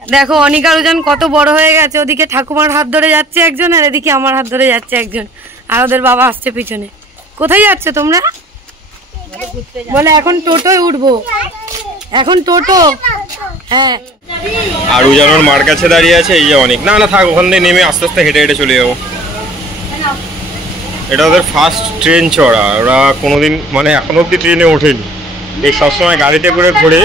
দেখো অনিকা রুজান কত বড় হয়ে গেছে, ওদিকে ঠাকুমার হাত ধরে যাচ্ছে একজন আর এদিকে আমার হাত ধরে যাচ্ছে একজন, আর ওদের বাবা আসছে পিছনে। কোথায় যাচ্ছ তোমরা? বলে এখন টোটোয় উঠবো, এখন টোটো। হ্যাঁ, আর রুজানোর মার কাছে দাঁড়িয়ে আছে, এই যে অনেক। না না থাক, ওখান থেকে নেমে আস্তে আস্তে হেঁটে হেঁটে চলে যাবো। এটা ওদের ফার্স্ট ট্রেন চড়া, ওরা কোনোদিন মানে এখন অব্দি ট্রেনে ওঠেনি, এই সবসময় গাড়িতে করে ঘুরে।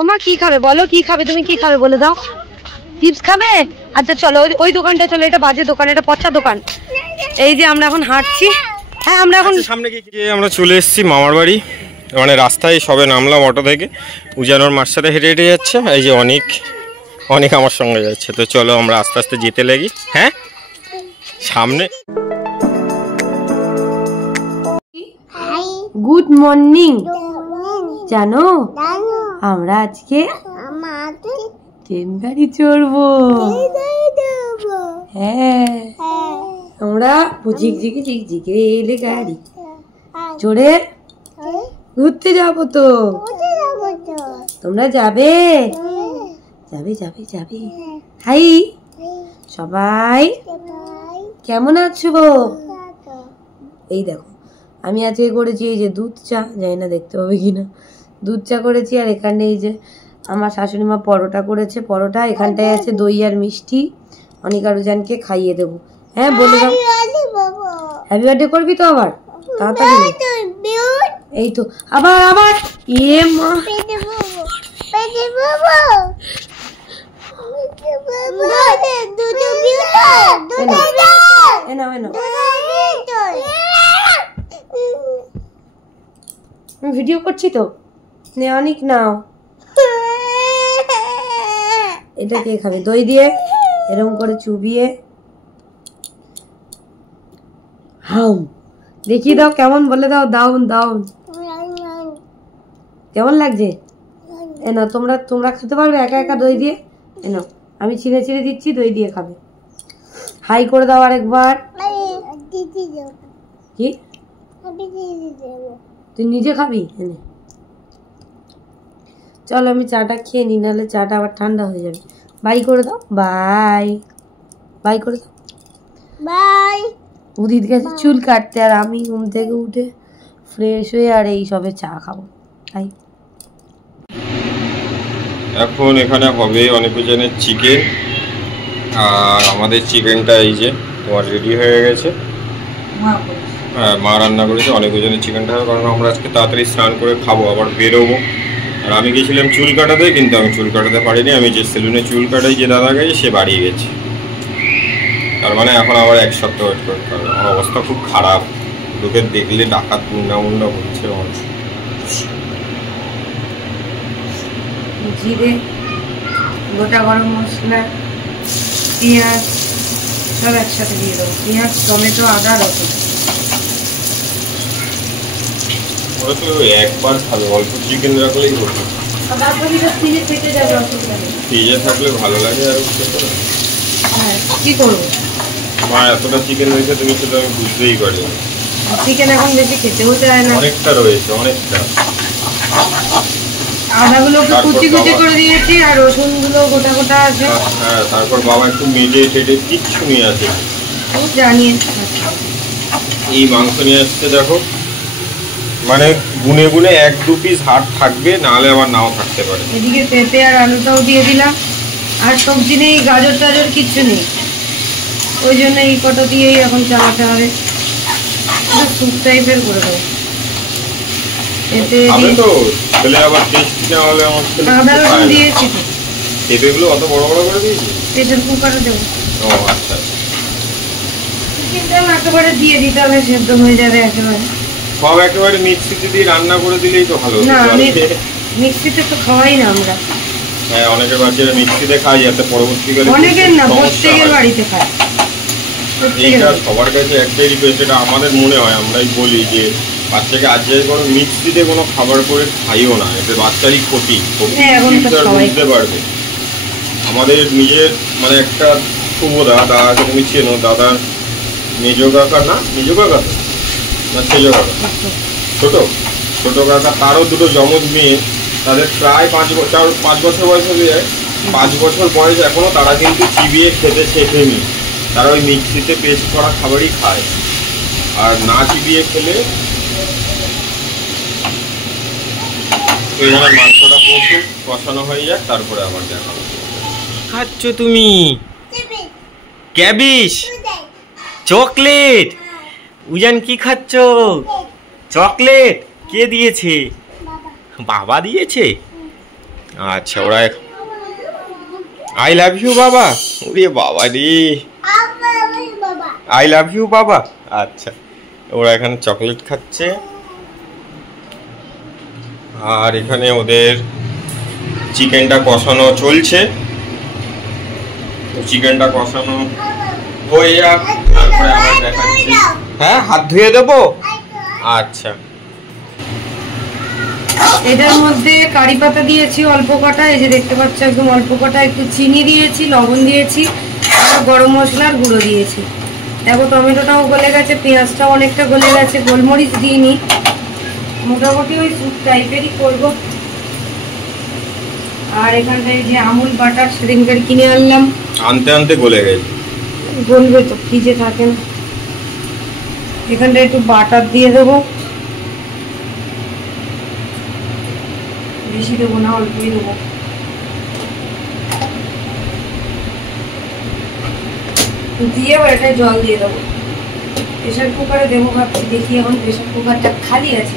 ওমা কি খাবে বলো, কি খাবে তুমি, কি খাবে বলে দাও। চিপস খাবে? আচ্ছা চলো ওই দোকানটা চলো, এটা বাজে দোকান, এটা পচা দোকান। এই যে আমরা এখন হাঁটছি। হ্যাঁ আমরা এখন সামনে গিয়ে আমরা চলে এসেছি মামার বাড়ি, মানে রাস্তায় সবে নামলাম অটো থেকে। উজানোর মার সাথে হেঁটে হেঁটে যাচ্ছে, এই যে অনেক অনেক আমার সঙ্গে যাচ্ছে। তো চলো আমরা আস্তে আস্তে যেতে লাগি। হ্যাঁ সামনে। Good morning. জানো আমরা আজকে ট্রেন গাড়ি চড়বো। হ্যাঁ আমরা ঝিকঝিকে ঝিকঝিকে এলে গাড়ি চড়ে ঘুরতে যাবো। তো তোমরা যাবে? যাবে যাবে যাবে। হাই সবাই, কেমন আছো? এই দেখো আমি আজকে করেছি এই যে দুধ চা, জানি না দেখতে পাবে কিনা, দুধ চা করেছি। আর এখানে এই যে আমার শাশুড়ি মা পরোটা করেছে, পরোটা। এখানটায় আছে দই আর মিষ্টি, অনিকা রুজানকে খাইয়ে দেবো। হ্যাঁ বলে দাও হ্যাপি বার্থডে করবি তো আবার তাড়াতাড়ি। এই তো আবার আবার ইয়ে মা ভিডিও করছি তো, নে অনেক নাও। এটা কে খাবে? দই দিয়ে এরকম করে চুবিয়ে হাম দেখিয়ে দাও কেমন, বলে দাও। দাউন দাউন কেমন লাগছে? এনো তোমরা তোমরা খেতে পারবে একা একা দই দিয়ে? এনো আমি ছিঁড়ে ছিঁড়ে দিচ্ছি, দই দিয়ে খাবে। হাই করে দাও আরেকবার। কি তুই নিজে খাবি? এনে চলো আমি চাটা খেয়ে নি, নাহলে চাটা আবার ঠান্ডা হয়ে যাবে। বাই করে দাও, বাই বাই করে দাও, বাই। উদিত গেছে চুল কাটতে, আর আমি ঘুম থেকে উঠে ফ্রেশ হয়ে আর এই সবে চা খাবো। তাই এখন এখানে হবে অনেক জনের চিকেন, আর আমাদের চিকেনটা এই যে তোমার রেডি হয়ে গেছে। হ্যাঁ মা রান্না করেছে। অনেক জনের চিকেনটা হবে, কারণ আমরা আজকে তাড়াতাড়ি স্নান করে খাবো, আবার বেরোবো। আর আমি গেছিলাম চুল কাটাতে, কিন্তু আমি চুল কাটাতে পারিনি। আমি যে সেলুনে চুল কাটাই যে দাদা গেছে সে বাড়িয়ে গেছে, তার মানে এখন আবার এক সপ্তাহ ওয়েট করতে হবে। আমার অবস্থা খুব খারাপ, লোকে দেখলে ডাকাত মুন্ডা মুন্ডা বলছে। জিরে, গোটা গরম মশলা, পেঁয়াজ সব একসাথে দিয়ে দেবো। পেঁয়াজ, টমেটো, আদা, রসুন। ওরা তো একবার খাবে, অল্প চিকেন রাখলেই হতো। ফ্রিজে থাকলে ভালো লাগে আর খেতে। হ্যাঁ কি করবো, মা এতটা চিকেন রয়েছে তুমি সেটা আমি বুঝতেই পারি। চিকেন এখন বেশি খেতেও চায় না, অনেকটা রয়েছে, অনেকটা। আদাগুলোকে কুচি কুচি করে দিয়েছি, আর রসুনগুলো গোটা গোটা আছে। হ্যাঁ তারপর বাবা একটু মেজে টেটে কিচ্ছু নিয়ে আসে, জানিয়ে এই মাংস নিয়ে আসছে। দেখো মানে গুনে গুনে 1-2 পিস হাড় থাকবে, নাহলে আবার নাও থাকতে পারে। এদিকে পেঁপে আর আলুটাও দিয়ে দিলাম, আর সবজি নেই, গাজর টাজর কিচ্ছু নেই, ওই জন্য এই কটা দিয়েই এখন চালাতে হবে। স্যুপ টাইপের করে দেবো। এতে আবার টেস্টি না হলে আমার আদা রসুন দিয়েছি তো। পেঁপেগুলো অত বড় বড় করে দিয়েছি, প্রেসার কুকারে দেবো। ও আচ্ছা, চিকেনটা একেবারে দিয়ে দিতে হবে, সেদ্ধ হয়ে যাবে একেবারে। সব একেবারে মিক্সিতে দিয়ে রান্না করে দিলেই তো ভালো। না, মিক্সিতে তো খাওয়াই না আমরা। হ্যাঁ, অনেকের বাচ্চারা মিক্সিতে খায়, যাতে পরবর্তীকালে অনেকের না, প্রত্যেকের বাড়িতে খায়। এইটা সবার কাছে একটাই রিকোয়েস্ট, এটা আমাদের মনে হয়, আমরাই বলি যে বাচ্চাকে আজ যাই কোনো মিক্সিতে কোনো খাবার করে খাইও না, এতে বাচ্চারই ক্ষতি বুঝতে পারবে। আমাদের নিজের মানে একটা শুভদা, দাদাকে তুমি চেনো, দাদার মেজ কাকা না, মেজ কাকা না সেজ কাকা, ছোট কাকা, তারও দুটো যমজ মেয়ে, তাদের প্রায় 5 বছর বয়স হয়ে যায়। 5 বছর বয়স এখনো তারা কিন্তু চিবিয়ে খেতে শেখেনি, তারা ওই মিক্সিতে পেস্ট করা খাবারই খায়। আর না চিবিয়ে খেলে এখানে মাংসটা কষানো হয়ে যায়, তারপরে আবার দেখাবো। খাচ্ছ তুমি ক্যাবিস, চকলেট? উজান কি খাচ্ছ? চকলেট কে দিয়েছে? বাবা দিয়েছে। আচ্ছা, ওরা আই লাভ ইউ বাবা। ওরে বাবা রে, আই লাভ ইউ বাবা। আচ্ছা, ওরা এখানে চকলেট খাচ্ছে, আর এখানে ওদের চিকেনটা কষানো চলছে। চিকেনটা কষানো হয়ে যাক, তারপরে আবার দেখাচ্ছি। হ্যাঁ, হাত ধুয়ে দেবো। আচ্ছা, এটার মধ্যে কারি পাতা দিয়েছি অল্প কটা, এই যে দেখতে পাচ্ছ একদম অল্প কটা, একটু চিনি দিয়েছি, লবণ দিয়েছি, আর গরম মশলার গুঁড়ো দিয়েছি। দেখো টমেটোটাও গলে গেছে, পেঁয়াজটাও অনেকটা গলে গেছে, গোলমরিচ দিইনি। মোটামুটি ওই স্যুপ টাইপেরই করবো। আর এখানটায় যে আমুল বাটার সেদিনকার কিনে আনলাম, আনতে গলে গেছে, গলবে তো, ফ্রিজে থাকে না। এখানটা একটু বাটার দিয়ে দেবো, বেশি দেবো না, অল্পই দেবো। দিয়ে এটাই জল দিয়ে দেবো। প্রেসার কুকারে দেবো ভাবছি, দেখি এখন প্রেসার কুকারটা খালি আছে।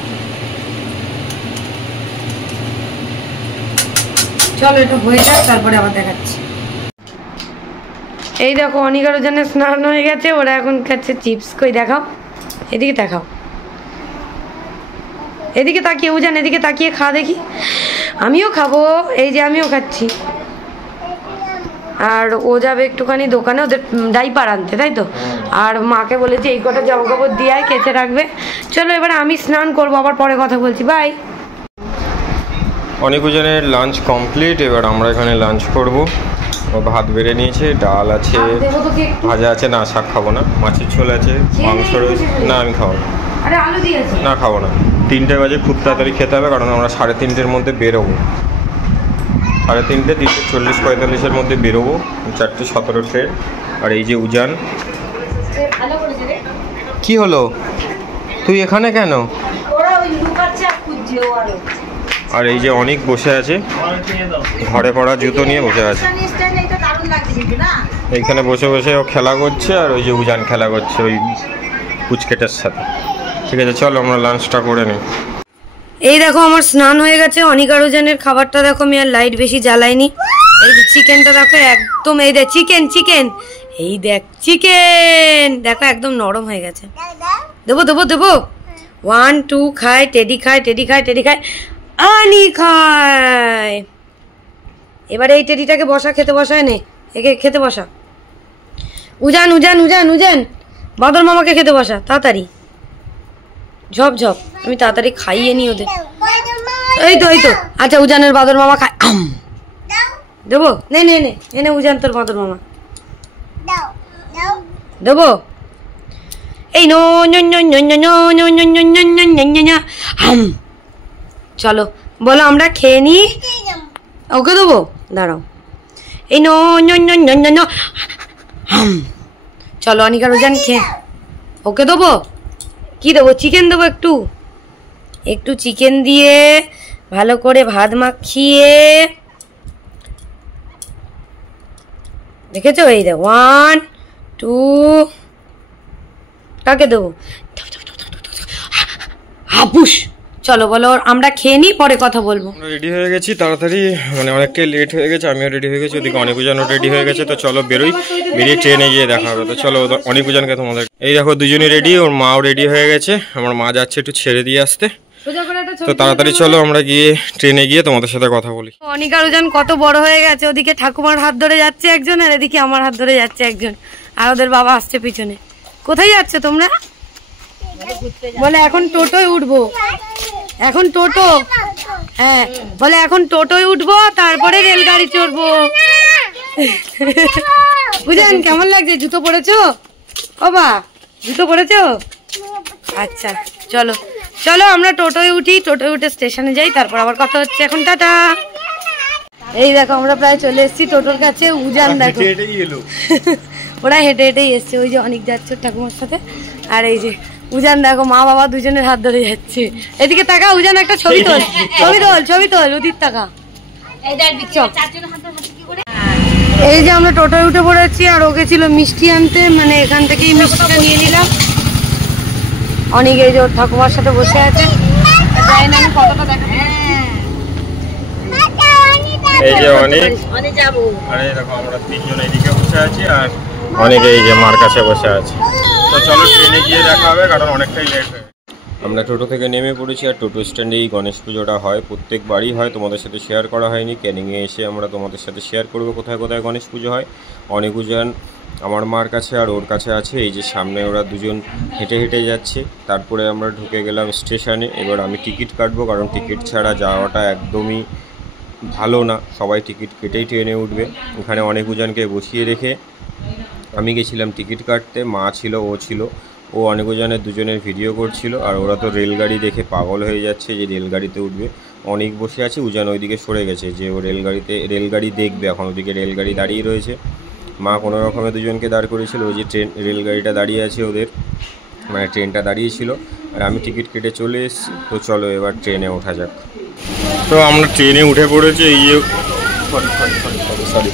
চলো এটা হয়ে যাক, তারপরে আবার দেখাচ্ছি। এই দেখো অনিকার জন্য স্নান হয়ে গেছে, ওরা এখন খাচ্ছে চিপস। কই দেখাও, এদিকে দেখাও, এদিকে তাকিয়ে, উজান এদিকে তাকিয়ে খা দেখি। আমিও খাবো, এই যে আমিও খাচ্ছি। আর ও যাবে একটুখানি দোকানে ওদের ডাইপার আনতে, তাই তো। আর মাকে বলেছি এই কটা জামা কাপড় দিয়ে কেচে রাখবে। চলো এবার আমি স্নান করবো, আবার পরে কথা বলছি, বাই। অনেকজনের লাঞ্চ কমপ্লিট, এবার আমরা এখানে লাঞ্চ করব। ভাত বেড়ে নিয়েছে, ডাল আছে, ভাজা আছে, না শাক খাবো না, মাছের ঝোল আছে, মাংস রয়েছে। না আমি খাবো না, না খাবো না। 3টে বাজে, খুব তাড়াতাড়ি খেতে হবে, কারণ আমরা 3:30-এর মধ্যে বেরোবো। 3:30, 3:40-45-এর মধ্যে বেরোবো, 4:17 ট্রেন। আর এই যে উজান, কি হলো তুই এখানে কেন? আর এই যে অনেক বসে আছে, ঘরে পড়া জুতো নিয়ে বসে আছে, এইখানে বসে বসে ও খেলা করছে, আর ওই যে উজান খেলা করছে ওই পুচকেটার সাথে। ঠিক আছে, চলো আমরা লাঞ্চটা করে নিই। এই দেখো আমার স্নান হয়ে গেছে। অনিকার উজানের খাবারটা দেখো, আমি আর লাইট বেশি জ্বালাইনি। এই যে চিকেনটা দেখো একদম, এই দেখ চিকেন, এই দেখ চিকেন দেখো একদম নরম হয়ে গেছে। দেবো দেবো দেবো, 1 2 খায়, টেডি খায়, আনি খায়। এবারে এই টেডিটাকে বসা, খেতে বসায় নে, একে খেতে বসা। উজান বাদর মামাকে খেতে বসা তাড়াতাড়ি, ঝপ আমি তাড়াতাড়ি খাইয়ে নি ওদের। এই তো আচ্ছা, উজানের বাদর মামা খায়। দেবো, নে উজান তোর বাদর মামা দেবো। এই নো, চলো বলো আমরা খেয়ে নি, ওকে দেবো, দাঁড়াও। এই নো, চলো অনিকার উজান খেয়ে, ওকে দেবো। কি দেবো? চিকেন দেবো একটু, একটু চিকেন দিয়ে ভালো করে ভাত মাখিয়ে, দেখেছো? এই দেখ 1 2, কাকে দেবো? হাপুস। চলো বলো, আমরা খেয়ে নিই, পরে কথা বলবো। রেডি হয়ে গেছি তাড়াতাড়ি, মানে অনেকটাই লেট হয়ে গেছে, আমিও রেডি হয়ে গেছি, ওদিকে অনেকজনও রেডি হয়ে গেছে। তো চলো বেরোই, বেরিয়ে ট্রেনে গিয়ে দেখা হবে। তো চলো অনেকজনকে তোমাদের, এই দেখো দুজনই রেডি, ওর মাও রেডি হয়ে গেছে। আমার মা যাচ্ছে একটু ছেড়ে দিয়ে আসতে। তো তাড়াতাড়ি চলো আমরা গিয়ে ট্রেনে গিয়ে তোমাদের সাথে কথা বলি। অনিক আর উজান কত বড় হয়ে গেছে, ওদিকে ঠাকুমার হাত ধরে যাচ্ছে একজন, আর এদিকে আমার হাত ধরে যাচ্ছে একজন, আর ওদের বাবা আসছে পিছনে। কোথায় যাচ্ছ তোমরা? বলে এখন টোটোয় উঠবো, এখন টোটো, হ্যাঁ বলে এখন টোটোয় উঠবো, তারপরে রেলগাড়ি চড়বো। বুঝলেন? কেমন লাগছে? জুতো পরেছো? ও বা, জুতো পরেছো? আচ্ছা চলো চলো আমরা টোটোয় উঠি, টোটোয় উঠে স্টেশনে যাই, তারপর আবার কথা হচ্ছে। এখন টাটা। এই দেখো আমরা প্রায় চলে এসেছি টোটোর কাছে। উজান দেখো, ওরা হেঁটে হেঁটেই এসছে। ওই যে অনেক যাচ্ছে ঠাকুমার সাথে, আর এই যে উজান দেখো, মা বাবা দুজনের হাত ধরে যাচ্ছে। এদিকে তাকা উজান, একটা ছবি তোল, ছবি তোল, ছবি তোল, ওদিক তাকা। এই যে আমরা টোটোয় উঠে পড়েছি, আর ওকে ছিল মিষ্টি আনতে, মানে এখান থেকেই মিষ্টিটা নিয়ে নিলাম। অনেক এই যে ওর ঠাকুমার সাথে বসে আছে, জানি না আমি কতটা দেখাতে পারছি। এই যে অনেক, আরে দেখো আমরা তিনজন এইদিকে বসে আছি, আর অনেক এই যে মার কাছে বসে আছে। তো চলো ট্রেনে গিয়ে দেখা হবে, কারণ অনেকটাই লেট হয়ে। আমরা টোটো থেকে নেমে পড়েছি, আর টোটো স্ট্যান্ডে এই গণেশ পুজোটা হয়, প্রত্যেকবারই হয়। তোমাদের সাথে শেয়ার করা হয়নি, ক্যানিংয়ে এসে আমরা তোমাদের সাথে শেয়ার করবো কোথায় কোথায় গণেশ পুজো হয়। অনেক উজান আমার মার কাছে আর ওর কাছে আছে, এই যে সামনে ওরা দুজন হেঁটে হেঁটে যাচ্ছে। তারপরে আমরা ঢুকে গেলাম স্টেশনে। এবার আমি টিকিট কাটবো, কারণ টিকিট ছাড়া যাওয়াটা একদমই ভালো না, সবাই টিকিট কেটেই ট্রেনে উঠবে। এখানে অনেক উজানকে বসিয়ে রেখে আমি গেছিলাম টিকিট কাটতে, মা ছিল, ও ছিল, ও অনেক উজানের দুজনের ভিডিও করছিল। আর ওরা তো রেলগাড়ি দেখে পাগল হয়ে যাচ্ছে যে রেলগাড়িতে উঠবে। অনেক বসে আছে, উজান ওইদিকে সরে গেছে যে ও রেলগাড়ি দেখবে, এখন ওদিকে রেলগাড়ি দাঁড়িয়ে রয়েছে। মা কোনো রকমে দুজনকে দাঁড় করেছিল, ওই যে রেলগাড়িটা দাঁড়িয়ে আছে ওদের, মানে ট্রেনটা দাঁড়িয়েছিল, আর আমি টিকিট কেটে চলে এসেছি। তো চলো এবার ট্রেনে ওঠা যাক। তো আমরা ট্রেনে উঠে পড়েছি। এই যে সরি,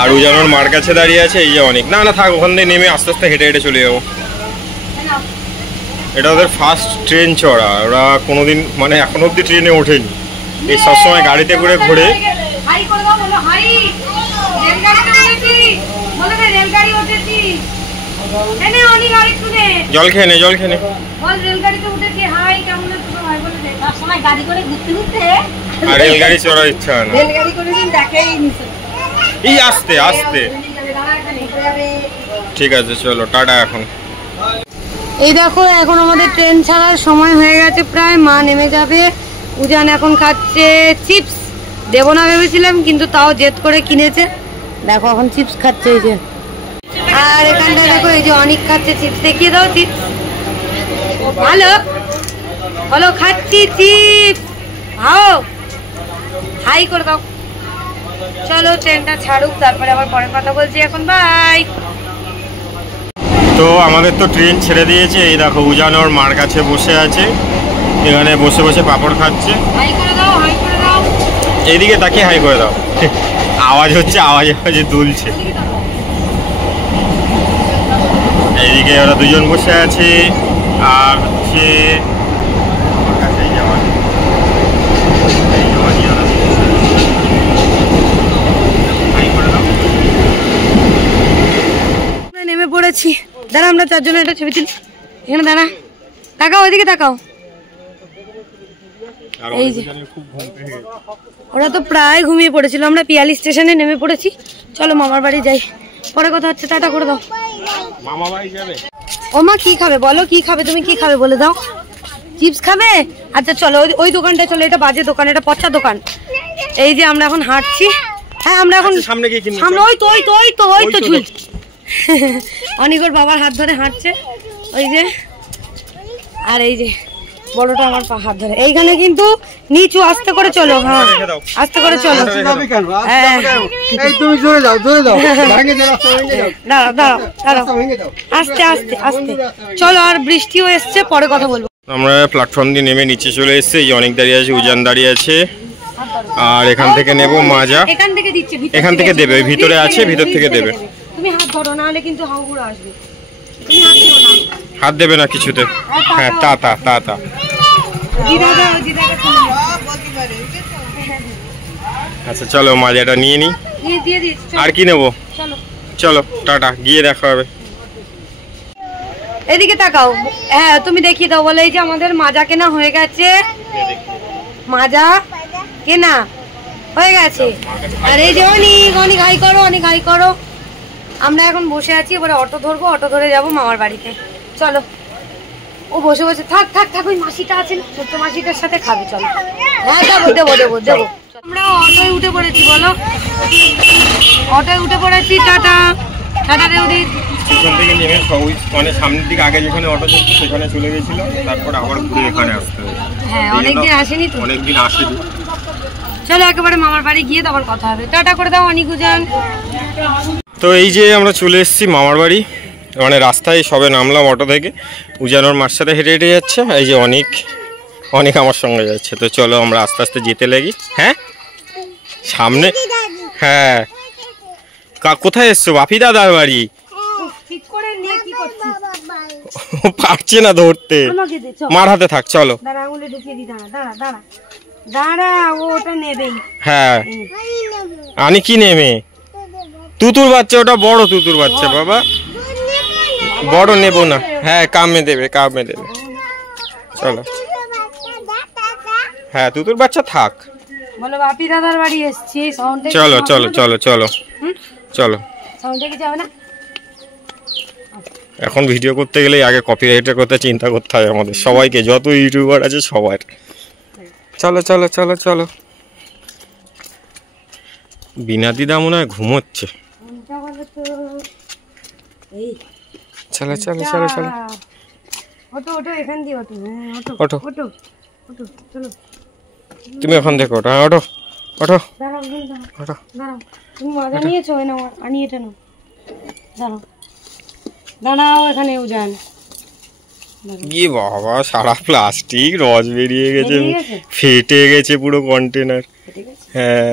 আর উজানোর মার কাছে দাঁড়িয়ে আছে। এই যে অনেক, না না থাক, ওখান থেকে নেমে আস্তে আস্তে হেঁটে হেঁটে চলে যাবো। এটা ওদের ফার্স্ট ট্রেন চড়া, ওরা কোনোদিন মানে এখন অব্দি ট্রেনে ওঠেনি, এই সবসময় গাড়িতে করে ঘোরে। জল খেয়ে নে, জল খেয়ে নে। আর রেলগাড়ি চড়ার ইচ্ছা হয় না, এই আস্তে আস্তে। ঠিক আছে চলো টাটা এখন। এই দেখো এখন আমাদের ট্রেন ছাড়ার সময় হয়ে গেছে প্রায়, মা নেমে যাবে। উজান এখন খাচ্ছে চিপস, দেবো না ভেবেছিলাম, কিন্তু তাও জেদ করে কিনেছে। দেখো এখন চিপস খাচ্ছে এই যে, আর এখানটায় দেখো এই যে অনেক খাচ্ছে চিপস। দেখিয়ে দাও চিপস, ভালো বলো, খাচ্ছি চিপস, ভাও হাই করে দাও। চলো ট্রেনটা ছাড়ুক, তারপরে আবার পরে কথা বলছি। এখন বাই। তো আমাদের তো ট্রেন ছেড়ে দিয়েছে। এই দেখো উজান ওর মার কাছে বসে আছে, এখানে বসে বসে পাপড় খাচ্ছে। হাই করে দাও, হাই করে দাও। এইদিকে তাকিয়ে হাই করে দাও। আওয়াজ হচ্ছে, আওয়াজে আওয়াজে দুলছে। এইদিকে ওরা দুজন বসে আছে, আর হচ্ছে নেমে পড়েছি। দাঁড়া আমরা চারজনের একটা ছবি তুলি, এখানে দাঁড়া, তাকাও ওইদিকে তাকাও। এই যে ওরা তো প্রায় ঘুমিয়ে পড়েছিল, আমরা পিয়ালি স্টেশনে নেমে পড়েছি। চলো মামার বাড়ি যাই, পরে কথা হচ্ছে, টাটা করে দাও। মামা বাড়ি যাবে? ও মা কি খাবে বলো, কি খাবে তুমি, কি খাবে বলে দাও। চিপস খাবে? আচ্ছা চলো ওই দোকানটা চলো, এটা বাজে দোকান, এটা পচা দোকান। এই যে আমরা এখন হাঁটছি, হ্যাঁ আমরা এখন সামনে গিয়ে কিনবো, সামনে ওই তো ওই তো ওই তো ওই তো ঝুল। অনিক ওর বাবার হাত ধরে হাঁটছে, ওই যে। আর এই যে বড়টা আমার হাত ধরে। এইখানে কিন্তু নিচু, আস্তে করে চলো। হ্যাঁ আস্তে করে চলো। দাঁড়াও দাঁড়াও দাঁড়াও, আস্তে আস্তে আস্তে চলো। আর বৃষ্টিও এসছে, পরে কথা বলবো। আমরা প্ল্যাটফর্ম দিয়ে নেমে নিচে চলে এসেছি। এই অনেক দাঁড়িয়ে আছে, উজান দাঁড়িয়ে আছে। আর এখান থেকে নেব মাজা। এখান থেকে দিচ্ছে, এখান থেকে দেবে, ওই ভিতরে আছে, ভিতর থেকে দেবে। তুমি হাত ধরো, না হলে কিন্তু হাওড়া আসবে। তুমি হাত দিও না, হাত দেবে না কিছুতে। হ্যাঁ তা তা তা তা আচ্ছা চলো মাজাটা নিয়ে নি। আর কি নেবো? চলো টাটা, গিয়ে দেখা হবে। এদিকে তাকাও। হ্যাঁ তুমি দেখিয়ে দাও। বলে এই যে আমাদের মাজা কেনা হয়ে গেছে, মাজা কেনা হয়ে গেছে। আর এই যে অনেক অনেক হাই করো, অনেক হাই করো। আমরা এখন বসে আছি, এবারে অটো ধরবো, অটো ধরে যাবো মামার বাড়িতে। চলো। ও বসে বসে থাক থাক থাক, ওই মাসিটা আছে না, ছোট্ট মাসিটার সাথে খাবে। চলো। হ্যাঁ দেবো দেবো দেবো দেবো। আমরা অটোয় উঠে পড়েছি, বলো অটোয় উঠে পড়েছি। Tata tata দেউদি। স্টেশন থেকে নেমে মানে সামনের দিকে আগে যেখানে অটো চলছে সেখানে চলে গেছিল, তারপর আবার ঘুরে এখানে আসতে হবে। হ্যাঁ অনেকদিন আসেনি তো, অনেকদিন আসেনি। চলো একেবারে মামার বাড়ি গিয়ে তখন কথা হবে। টাটা করে দাও অনিকুজান। তো এই যে আমরা চলে এসেছি মামার বাড়ি। মানে রাস্তায় সবে নামলাম অটো থেকে, উজানোর মার সাথে হেঁটে হেঁটে যাচ্ছে। এই যে অনেক অনেক আমার সঙ্গে যাচ্ছে। তো চলো আমরা আস্তে আস্তে যেতে লাগি। হ্যাঁ সামনে। হ্যাঁ কোথায় এসছো? বাপি দাদার বাড়ি। পারছে না ধরতে, মার হাতে থাক। চলো হ্যাঁ আনি কি নেবে? তুতুর বাচ্চা, ওটা বড় তুতুর বাচ্চা বাবা, বড় নেবো না। হ্যাঁ কামে দেবে, কামে দেবে। চলো হ্যাঁ তুতুর বাচ্চা থাক। বলো বাপি দাদার বাড়ি এসেছি। চলো চলো চলো চলো চলো। যাবে না এখন ভিডিও করতে গেলে আগে কপিরাইটের কথা চিন্তা করতে হয় আমাদের সবাইকে, যত ইউটিউবার আছে সবার। চলো চলো চলো চলো। বিনা দিদা মনে হয় ঘুমোচ্ছে। চলো চলো চলো চলো। ওটো ওটো এখান দিয়ে ওটো। ওটো ওটো ওটো চলো। তুমি ওখান থেকে ওঠো। হ্যাঁ ওঠো ওঠো দাঁড়াও ওঠো। দাঁড়াও। তুমি মজা নিয়েছো? না আনি এটা নাও। দাঁড়াও দাঁড়াও, এখানে উজান। গিয়ে বাবা সারা প্লাস্টিক রস বেরিয়ে গেছে, ফেটে গেছে পুরো কন্টেনার। হ্যাঁ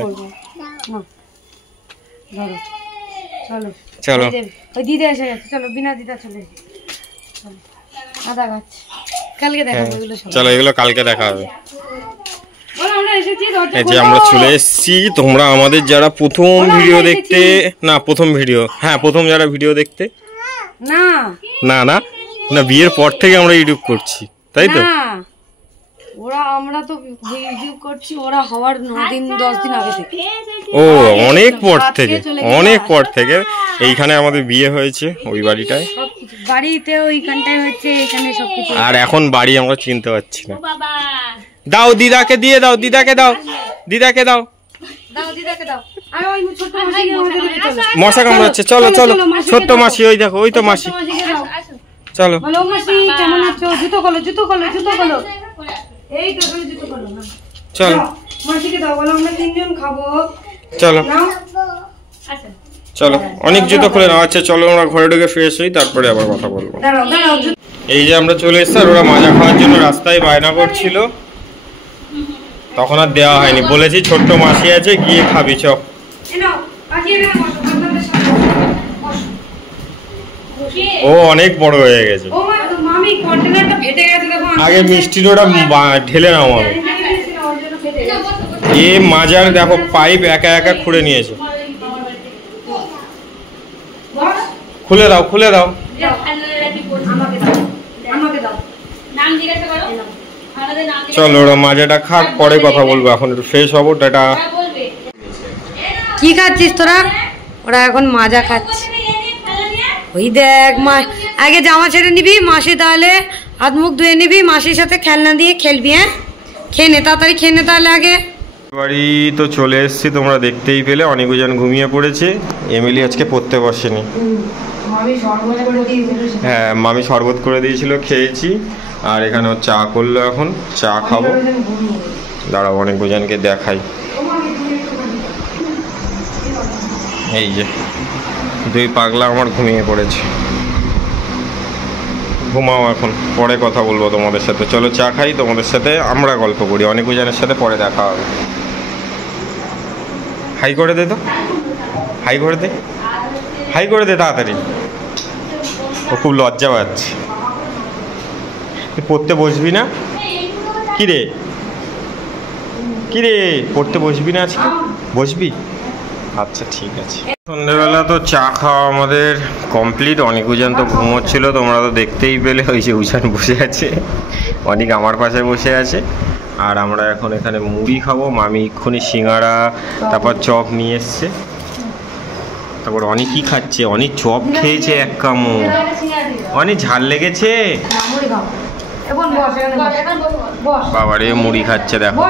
চলো চলো। ওই দিদা এসে গেছে। চলো বিনা দিদা চলে এসেছে। আদা গাছ কালকে দেখাবো এগুলো সব। চলো এগুলো কালকে দেখা হবে। এই যে আমরা চলে এসেছি। তোমরা আমাদের যারা প্রথম ভিডিও দেখতে, না প্রথম ভিডিও, হ্যাঁ প্রথম যারা ভিডিও দেখতে, না না না না বিয়ের পর থেকে আমরা ইউটিউব করছি, তাই তো? ওরা আমরা তো ইউটিউব করছি ওরা হওয়ার 9 দিন 10 দিন আগে থেকে। ও অনেক পর থেকে, অনেক পর থেকে। এইখানে আমাদের বিয়ে হয়েছে, ওই বাড়িটায়। বাড়িতে ওইখানটায় হচ্ছে, এখানে সবকিছু। আর এখন বাড়ি আমরা চিনতে পারছি না। দাও দিদাকে দিয়ে দাও, দিদাকে দাও, দিদাকে দাও, দাও দিদাকে দাও। আর ওই ছোট মাসিকে চলো। মশা কামড়াচ্ছে। চলো চলো ছোট্ট মাসি, ওই দেখো ওই তো মাসি। চলো বলো মাসি কেমন আছো? জুতো খোলো জুতো খোলো জুতো খোলো। এই তো তুমি জুতো খোলো না। চলো মাসিকে দাও, বলো আমরা 3 জন খাবো। চলো নাও আচ্ছা চলো। অনেক জুতো খুলে নাও। আচ্ছা চলো আমরা ঘরে ঢুকে ফ্রেশ হই, তারপরে আবার কথা বলবো। দাঁড়াও দাঁড়াও। এই যে আমরা চলে এসেছি। আর ওরা মাজা খাওয়ার জন্য রাস্তায় বায়না করছিল, তখন আর দেওয়া হয়নি। বলেছি ছোট্ট মাসি আছে, গিয়ে খাবি চ। ও অনেক বড় হয়ে গেছে। আগে মিষ্টির ওটা ঢেলে নাও আমি। এ মাজার দেখো পাইপ একা একা খুঁড়ে নিয়েছে। খুলে দাও খুলে দাও। চলো ওরা মাজাটা খাক, পরে কথা বলবো। এখন একটু ফ্রেশ হবো। টাটা। কি খাচ্ছিস তোরা? ওরা এখন মাজা খাচ্ছে। ওই দেখ মা, আগে জামা ছেড়ে নিবি, মাসি তাহলে হাত মুখ ধুয়ে নিবি, মাসির সাথে খেলনা দিয়ে খেলবি। হ্যাঁ খেয়ে নে, তাড়াতাড়ি খেয়ে নে তাহলে আগে। বাড়ি তো চলে এসেছি, তোমরা দেখতেই পেলে। অনেকজন ঘুমিয়ে পড়েছে। এমিলি আজকে পড়তে বসেনি। হ্যাঁ মামি শরবত করে দিয়েছিল, খেয়েছি। আর এখানে চা করলো, এখন চা খাবো। দাঁড়াও অনেক বুঝানকে দেখাই। এই যে দুই পাগলা আমার ঘুমিয়ে পড়েছে। ঘুমাও এখন, পরে কথা বলবো তোমাদের সাথে। চলো চা খাই, তোমাদের সাথে আমরা গল্প করি। অনেক বুঝানের সাথে পরে দেখা হবে। হাই করে দে তো, হাই করে দে, হাই করে দে তাড়াতাড়ি। ও খুব লজ্জা পাচ্ছে। তুই পড়তে বসবি না? কিরে কিরে পড়তে বসবি না আজকে? বসবি? আচ্ছা ঠিক আছে। সন্ধ্যেবেলা তো চা খাওয়া আমাদের কমপ্লিট। অনেক উজান তো ঘুমোচ্ছিল, তোমরা তো দেখতেই পেলে। ওই যে উজান বসে আছে, অনেক আমার পাশে বসে আছে। আর আমরা এখন এখানে মুড়ি খাবো। মামি এক্ষুনি সিঙ্গাড়া তারপর চপ নিয়ে এসছে। তারপর অনেক কি খাচ্ছে, অনেক চপ খেয়েছে এক কামড়। অনেক ঝাল লেগেছে। বাবারে মুড়ি খাচ্ছে দেখো,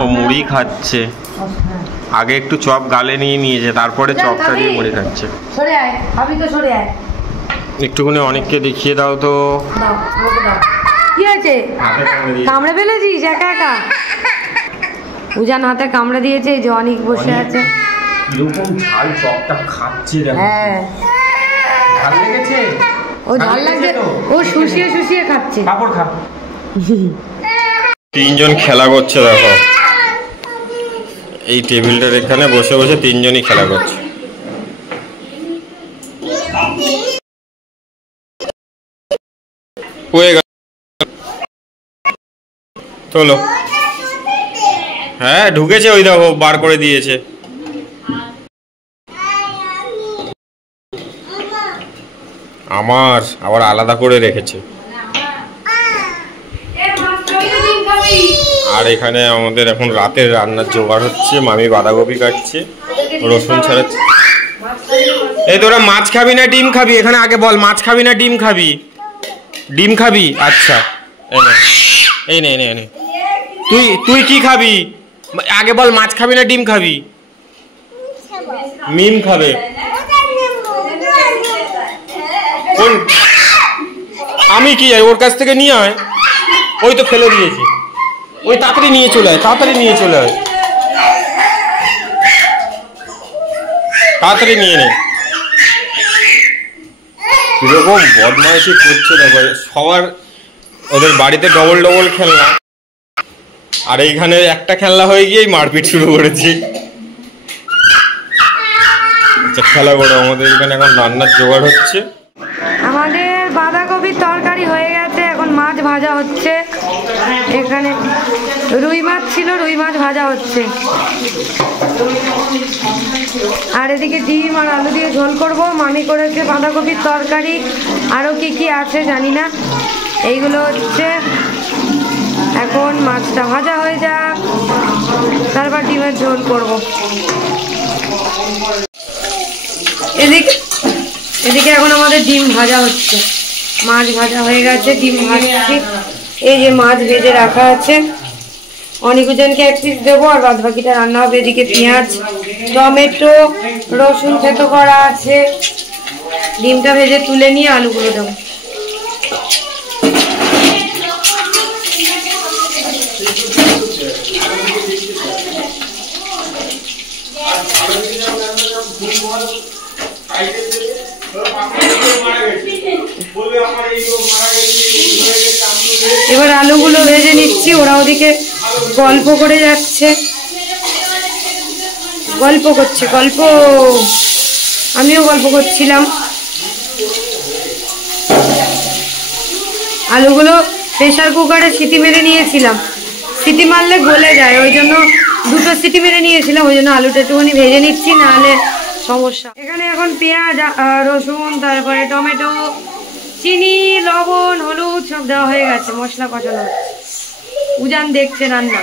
ও মুড়ি খাচ্ছে। আগে একটু চপ গালে নিয়ে নিয়েছে, তারপরে চপটা দিয়ে মুড়ি খাচ্ছে। একটুখানি অনেককে দেখিয়ে দাও তো। কি আছে? কামড়ে ফেলেছিস একা একা? উজান হাতে কামড়ে দিয়েছে, যে অনেক বসে আছে। এরকম ঝাল চপটা খাচ্ছে দেখো। হ্যাঁ ঝাল লেগেছে, ও ঝাল লাগছে, ও শুষিয়ে শুষিয়ে খাচ্ছে। কাপড় খা। তিনজন খেলা করছে দেখো, এই টেবিলটার এখানে বসে বসে তিনজনই খেলা করছে। হয়ে গেল, চলো। হ্যাঁ ঢুকেছে, ওই দেখো বার করে দিয়েছে। আমার আবার আলাদা করে রেখেছে। আর এখানে আমাদের এখন রাতের রান্নার জোগাড় হচ্ছে। মামি বাঁধাকপি কাটছে, রসুন ছাড়াচ্ছে। এই তোরা মাছ খাবি না ডিম খাবি? এখানে আগে বল, মাছ খাবি না ডিম খাবি? ডিম খাবি? আচ্ছা এই নে নে নে। তুই তুই কি খাবি আগে বল, মাছ খাবি না ডিম খাবি? মিম খাবে। কোন? আমি কি যাই, ওর কাছ থেকে নিয়ে আয়। ওই তো ফেলে দিয়েছি, ওই তাড়াতাড়ি নিয়ে চলে আয়, তাড়াতাড়ি নিয়ে চলে আয়, তাড়াতাড়ি নিয়ে নে। কিরকম বদমাইশি করছে দেখো। সবার ওদের বাড়িতে ডবল ডবল খেলনা, আর এইখানে একটা খেলনা হয়ে গিয়েই মারপিট শুরু করেছে। আচ্ছা খেলা করো। আমাদের এখানে এখন রান্নার জোগাড় হচ্ছে। আমাদের বাঁধাকপির তরকারি হয়ে গেছে, এখন মাছ ভাজা হচ্ছে। এখানে রুই মাছ ছিল, রুই মাছ ভাজা হচ্ছে। আর এদিকে ডিম আর আলু দিয়ে ঝোল করব। মামি করেছে বাঁধাকপির তরকারি, আরও কি কি আছে জানি না। এইগুলো হচ্ছে। এখন মাছটা ভাজা হয়ে যাক, তারপর ডিমের ঝোল করব। এদিকে এখন আমাদের ডিম ভাজা হচ্ছে। মাছ ভাজা হয়ে গেছে, ডিম ভাজছি। এই যে মাছ ভেজে রাখা আছে, অনেকজনকে এক পিস দেবো, আর বাদ বাকিটা রান্না হবে। এদিকে পেঁয়াজ টমেটো রসুন থেতো করা আছে। ডিমটা ভেজে তুলে নিয়ে আলুগুলো দেবো। এবার আলুগুলো ভেজে নিচ্ছি। ওরা ওদিকে গল্প করে যাচ্ছে, গল্প করছে, গল্প। আমিও গল্প করছিলাম। আলুগুলো প্রেসার কুকারে সিটি মেরে নিয়েছিলাম, সিটি মারলে গলে যায়, ওই জন্য দুটো সিটি মেরে নিয়েছিলাম। ওই জন্য আলুটা একটুখানি ভেজে নিচ্ছি, নাহলে সমস্যা। এখানে এখন পেঁয়াজ রসুন তারপরে টমেটো চিনি লবণ হলুদ সব দেওয়া হয়ে গেছে, মশলা কষানো হচ্ছে। উজান দেখছে রান্না,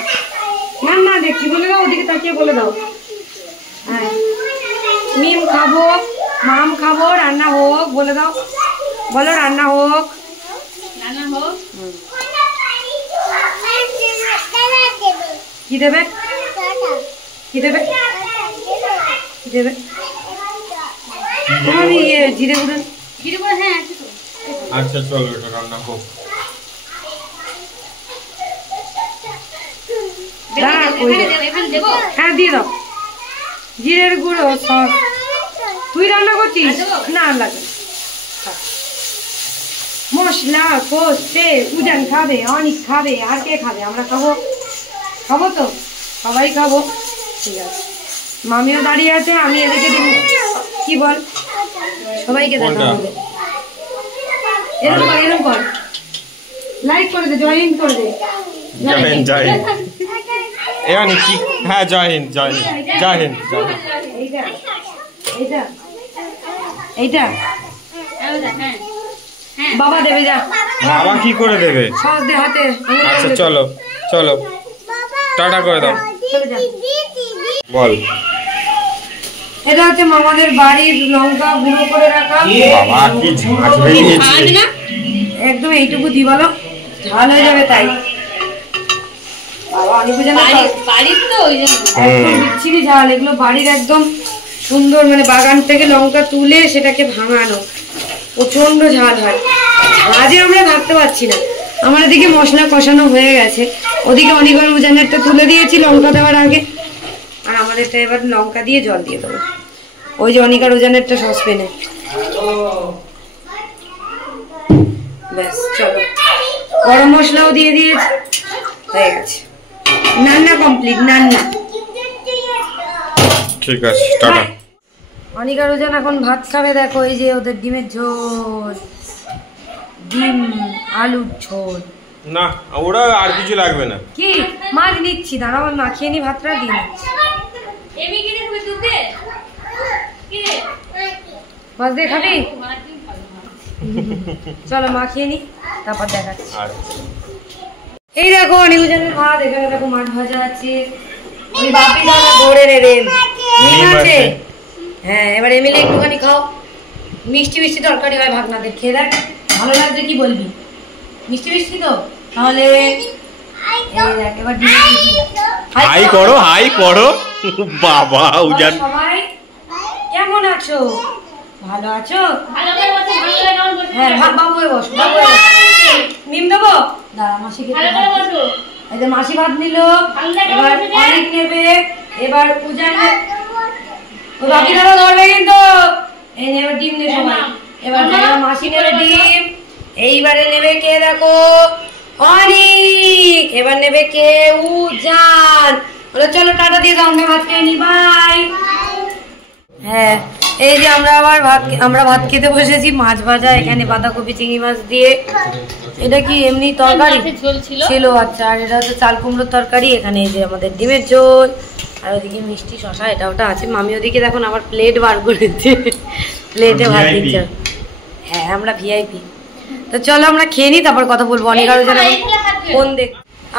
রান্না দেখছি বলে দাও, ওদিকে তাকিয়ে বলে দাও। হ্যাঁ মিম খাবো, মাম খাবো, রান্না হোক বলে দাও, বলো রান্না হোক, রান্না হোক। কি দেবে, কি দেবে, দেবে আমি জিরে গুঁড়ো হ্যাঁ আছে তো। আচ্ছা চলো এটা রান্না হোক। হ্যাঁ দিয়ে দাও জিরের গুঁড়ো সস। তুই রান্না করছিস? না লাগে মশলা কষতে উজান খাবে, অনেক খাবে, আর কে খাবে? আমরা খাবো, খাবো তো সবাই খাবো। ঠিক আছে মামিও দাঁড়িয়ে আছে, আমি এদিকে কি বল সবাইকে দেখা হবে। এরকম কর, এরকম কর, লাইক করে দে, জয়েন করে দে। জয় হিন্দ, জয় হিন্দ। এখানে কি? হ্যাঁ জয় হিন্দ, জয় হিন্দ, জয় হিন্দ। এইটা এইটা এইটা বাবা দেবে, যা। বাবা কি করে দেবে? সস দে হাতে। আচ্ছা চলো চলো টাটা করে দাও। বল। এটা হচ্ছে মামাদের বাড়ির লঙ্কা গুঁড়ো করে রাখা। বাবা কি ঝাঁঝ বেরিয়েছে। একদম এইটুকু দি বলো, ঝাল হয়ে যাবে তাই। বাবা অনেক বাড়ির তো ওই একদম বিচ্ছিরি ঝাল। এগুলো বাড়ির একদম সুন্দর, মানে বাগান থেকে লঙ্কা তুলে সেটাকে ভাঙানো, প্রচন্ড ঝাল হয়। আজে আমরা ভাবতে পারছি না। আমার এদিকে মশলা কষানো হয়ে গেছে, ওদিকে অনিগর উজানেরটা তুলে দিয়েছি লঙ্কা দেওয়ার আগে, আর আমাদেরটা এবার লঙ্কা দিয়ে জল দিয়ে দেবো। ওই যে অনিকার উজানেরটা সসপ্যানে। ব্যাস চলো, গরম মশলাও দিয়ে দিয়েছি, হয়ে গেছে। রান্না কমপ্লিট, রান্না ঠিক আছে টাটা। অনিকার উজান এখন ভাত খাবে। দেখো এই যে ওদের ডিমের ঝোল, ডিম আলুর ঝোল। না ওরা আর কিছু লাগবে না। কি মাছ নিচ্ছি, দাঁড়াও মাখিয়ে নি ভাতটা দিয়ে নিচ্ছি। মাছ দিয়ে খাবি? চলো মাখিয়ে নি, তারপর দেখাচ্ছি। এই দেখো অনিক উজানের ভাত, এখানে দেখো মাছ ভাজা আছে। ওই বাপি দাদা ধরে নেবেন ডিম আছে। হ্যাঁ এবার এমএলএ একটুখানি খাও, মিষ্টি মিষ্টি তরকারি হয় ভাগনাদের, খেয়ে দেখ ভালো লাগছে। কি বলবি? মিষ্টি মিষ্টি তো? তাহলে এবার হাই করো, হাই করো। বাবা উজান সবাই কেমন আছো? ভালো আছো? হ্যাঁ বাবু বসো, বাবু মিম দেবো, দাঁড়া মাসি এই যে মাসি ভাত নিল, এবার অনেক নেবে, এবার পূজা বাকি দাদা ধরবে কিন্তু। এই নেবে ডিম নেবে সবাই, এবার মাসি নেবে ডিম, এইবারে নেবে কে দেখো অনেক, এবার নেবে কে উজান। বলে চলো টাটা দিয়ে দাও, আমরা ভাত খেয়ে নি, বাই। হ্যাঁ এই যে আমরা ভাত খেতে বসেছি, মাছ ভাজা এখানে বাঁধাকপি চিংড়ি মাছ দিয়ে। এটা কি এমনি তরকারি ছিল? আচ্ছা, আর এটা হচ্ছে চাল কুমড়োর তরকারি। এখানে এই যে আমাদের ডিমের ঝোল, আর ওদিকে মিষ্টি শশা এটা ওটা আছে। মামি ওদিকে দেখুন আবার প্লেট বার করেছে, প্লেটে ভাত দিচ্ছে। হ্যাঁ আমরা ভিআইপি। তো চলো আমরা খেয়ে নিই, তারপর কথা বলবো। অনিকার উজান ফোন দেখ।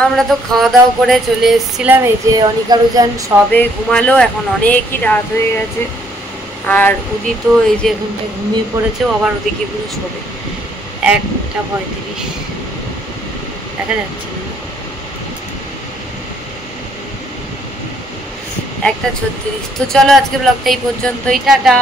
আমরা তো খাওয়া দাওয়া করে চলে এসেছিলাম। এই যে অনিকার উজান সবে ঘুমালো, এখন অনেকই রাত হয়ে গেছে। আর উদি তো এই যে এখানটায় ঘুমিয়ে পড়েছে, আবার ওদিকে পুরো শোবে। 1:35 দেখা যাচ্ছে না, 1:36। তো চলো আজকে ব্লগটা এই পর্যন্তই, টাটা।